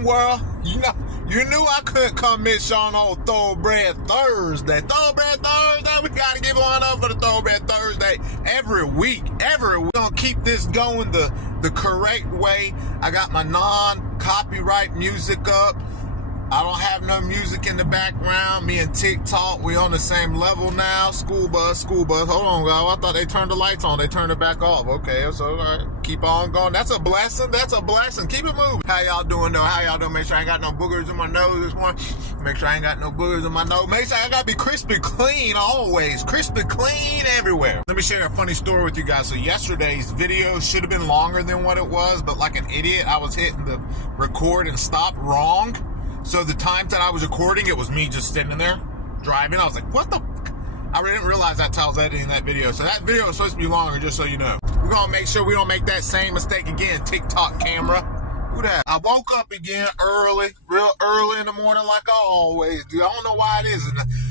morning, world. You knew I couldn't come miss y'all on Thoroughbred Thursday. Thoroughbred Thursday, we gotta give one up for the Thoroughbred Thursday every week. We're gonna keep this going the correct way. I got my non-copyright music up. I don't have no music in the background. Me and TikTok, we on the same level now. School bus. Hold on, guys. I thought they turned the lights on. They turned it back off. Okay, so all right, keep on going. That's a blessing. Keep it moving. How y'all doing, though? Make sure I ain't got no boogers in my nose this morning. Make sure I ain't got no boogers in my nose. Make sure I gotta be crispy clean always. Crispy clean everywhere. Let me share a funny story with you guys. So yesterday's video should have been longer than what it was, but like an idiot, I was hitting the record and stop wrong. So the times that I was recording, it was me just sitting there driving. I was like, what the fuck? I didn't realize that till I was editing that video. So that video is supposed to be longer, just so you know. We're going to make sure we don't make that same mistake again. TikTok camera. Who that? I woke up again real early in the morning like I always do. I don't know why it is.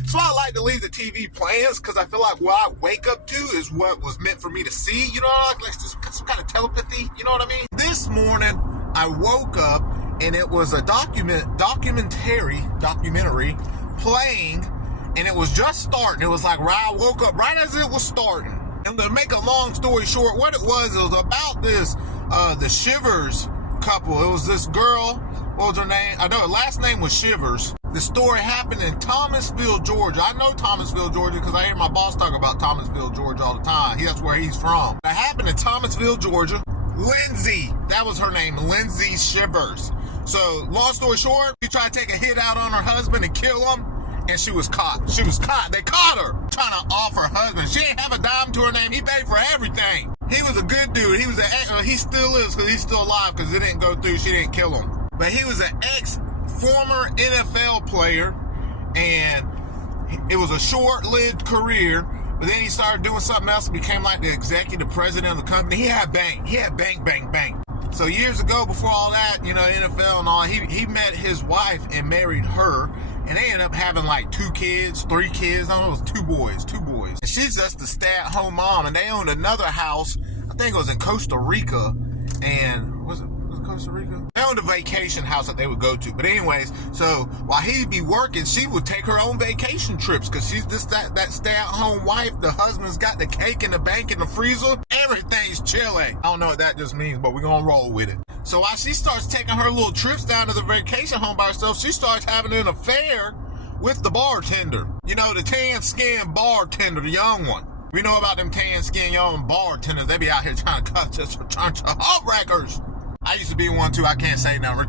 So I like to leave the TV playing because I feel like what I wake up to is what was meant for me to see. You know, like some kind of telepathy. You know what I mean? This morning, I woke up and it was a documentary playing, and it was just starting. It was like I woke up right as it was starting. And to make a long story short, what it was about this, the Shivers couple. It was this girl, what was her name? I know her last name was Shivers. The story happened in Thomasville, Georgia. I know Thomasville, Georgia, because I hear my boss talk about Thomasville, Georgia all the time. That's where he's from. It happened in Thomasville, Georgia. Lindsay, that was her name, Lindsay Shivers. So, long story short, she tried to take a hit out on her husband and kill him, and she was caught. They caught her trying to off her husband. She didn't have a dime to her name. He paid for everything. He was a good dude. He still is, because he's still alive, because it didn't go through. She didn't kill him. But he was an former NFL player, and it was a short-lived career. But then he started doing something else and became like the executive president of the company. He had bank. So years ago, before all that, NFL and all, he met his wife and married her. And they ended up having like 3 kids. I don't know, it was two boys. And she's just a stay-at-home mom. And they owned another house, I think it was in Costa Rica. And was it Costa Rica? They owned a vacation house that they would go to. But anyways, so while he'd be working, she would take her own vacation trips because she's just that stay-at-home wife. The husband's got the cake in the bank in the freezer. Everything's chilly. I don't know what that just means, but we're going to roll with it. So while she starts taking her little trips down to the vacation home by herself, she starts having an affair with the bartender. You know, the tan-skinned bartender, the young one. We know about them tan-skinned young bartenders. They be out here trying to cut us, trying to heartbreakers. I used to be one too. I can't say now. I'm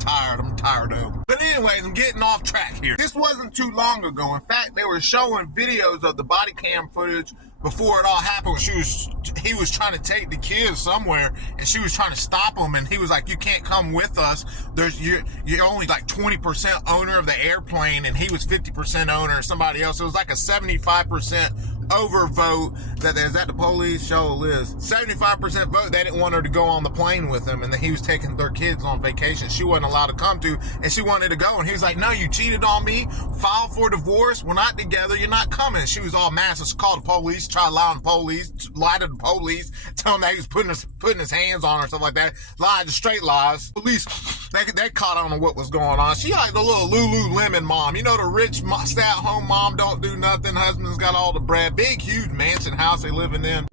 tired of. But anyways, I'm getting off track here. This wasn't too long ago. In fact, they were showing videos of the body cam footage before it all happened. He was trying to take the kids somewhere, and she was trying to stop him. And he was like, "You can't come with us. You're only like 20% owner of the airplane, and he was 50% owner, or somebody else. It was like a 75% overvote that is at the police show list. 75% vote they didn't want her to go on the plane with him, and then he was taking their kids on vacation she wasn't allowed to come to, and she wanted to go, and he was like, "No, you cheated on me, filed for divorce, we're not together, you're not coming." She was all mad, so she called the police, tried to lie to the police, tell him that he was putting his hands on her, stuff like that, lied, to straight lies. Police, they caught on what was going on. She like the little Lululemon mom, the rich stay-at-home mom, don't do nothing, husband's got all the bread, big, huge mansion house they living in.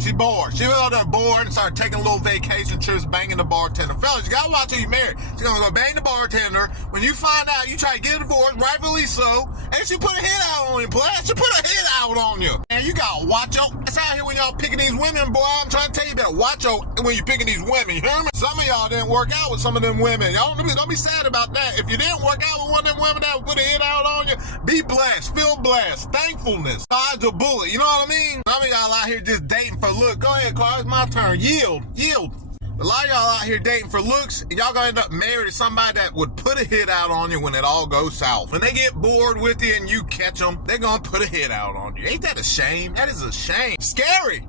She bored. She was out there bored and started taking little vacation trips, banging the bartender. Fellas, you gotta watch till you married. She's gonna go bang the bartender. When you find out you try to get a divorce, rightfully so, and she put a hit out on you, boy. She put a hit out on you. And you gotta watch out. It's out here when y'all picking these women, boy. I'm trying to tell you, better watch out when you're picking these women. You hear me? Some of y'all didn't work out with some of them women. Y'all don't be sad about that. If you didn't work out with one of them women that put a hit out on you, be blessed, feel blessed, thankfulness, dodge a bullet. You know what I mean? Some of y'all out here just dating for looks. Go ahead, Carl. It's my turn. Yield. A lot of y'all out here dating for looks, and y'all gonna end up married to somebody that would put a hit out on you when it all goes south. When they get bored with you and you catch them, they're gonna put a hit out on you. Ain't that a shame? That is a shame. Scary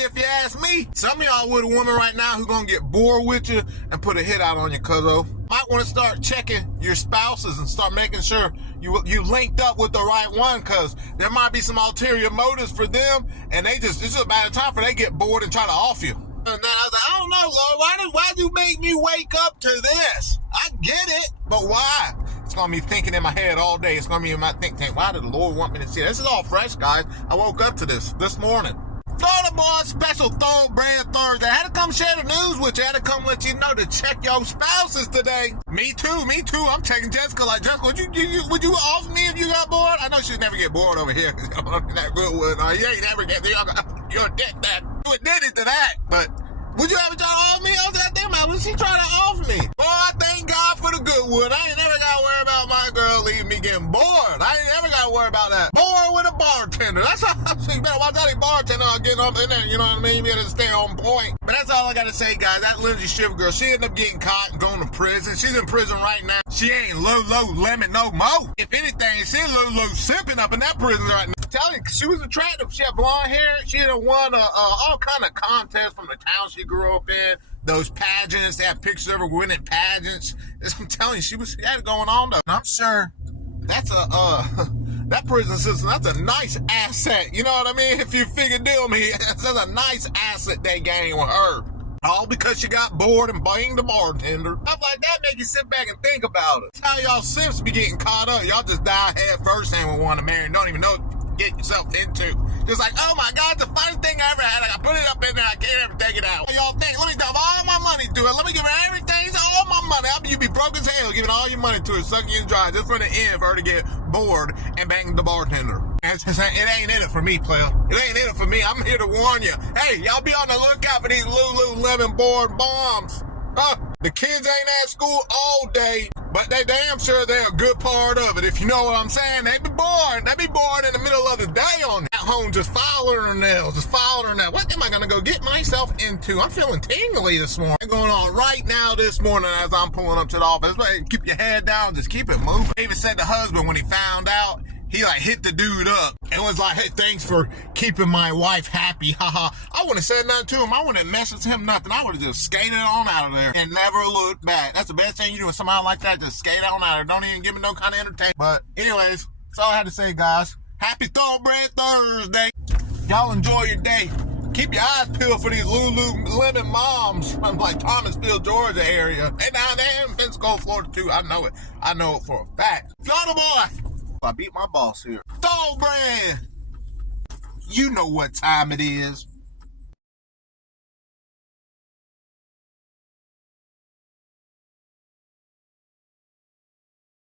if you ask me. Some of y'all with a woman right now who gonna get bored with you and put a hit out on you, cuzzo. Might want to start checking your spouses and start making sure you linked up with the right one, because there might be some ulterior motives for them, and it's just a matter of time for they get bored and try to off you. And then I was like, I don't know, Lord, why did you make me wake up to this? I get But why? It's going to be thinking in my head all day. It's going to be in my think tank. Why did the Lord want me to see it? This is all fresh, guys. I woke up to this morning. Florida Boy special Thoroughbred Thursday. I had to come share the news with you. I had to come let you know to check your spouses today. Me too. I'm checking Jessica like, Jessica, would you off me if you got bored? I know she'd never get bored over here. That Goodwood. You ain't never get you're a dick that. You addicted to that. But would you ever try to off me? I was that thing, man. Was she trying to off me? Boy, I thank God for the Goodwood. I ain't never got to worry about my girl leaving me getting bored. I ain't never got to worry about that. Bored with a bartender. That's how I'm saying. You better watch out, bartender getting up in there. You know what I mean? You better stay on point. But that's all I got to say, guys. That Lindsay Shiver girl, she ended up getting caught and going to prison. She's in prison right now. She ain't low lemon no more. If anything, she's low sipping up in that prison right now. Tell you, she was attractive. She had blonde hair. She had won all kind of contests from the town she grew up in. Those pageants, they have pictures of her winning pageants. I'm telling you, she had it going on though. And I'm sure that's that prison system, that's a nice asset. You know what I mean? If you figure deal me, that's a nice asset they gained with her. All because she got bored and banged the bartender. Stuff like that make you sit back and think about it. That's how y'all simps be getting caught up. Y'all just die head first and we want to marry and don't even know get yourself into. Just like, oh my God, it's the funniest thing I ever had. Like, I put it up in there, I can't ever take it out. What y'all think? Let me dump all my money to it. Let me give her everything, all my money. You be broke as hell, giving all your money to it, sucking you dry, just for the end for her to get bored and bang the bartender. It ain't in it for me, player. It ain't in it for me. I'm here to warn you. Hey, y'all be on the lookout for these Lululemon board bombs. The kids ain't at school all day, but they damn sure they're a good part of it. If you know what I'm saying, they be bored. They be bored in the middle of the day on at home, just following her nails, What am I gonna go get myself into? I'm feeling tingly this morning. What's going on right now this morning as I'm pulling up to the office? Keep your head down, just keep it moving. I even said to husband when he found out, he like hit the dude up and was like, hey, thanks for keeping my wife happy, haha. I wouldn't have said nothing to him. I wouldn't have messaged him nothing. I would have just skated on out of there and never looked back. That's the best thing you do with somebody like that, just skate on out of there. Don't even give me no kind of entertainment. But anyways, that's all I had to say, guys. Happy Thoroughbred Thursday. Y'all enjoy your day. Keep your eyes peeled for these Lululemon moms from like Thomasville, Georgia area. And down there in Pensacola, Florida too. I know it. I know it for a fact. Florida boy. I beat my boss here. Thoroughbred! You know what time it is.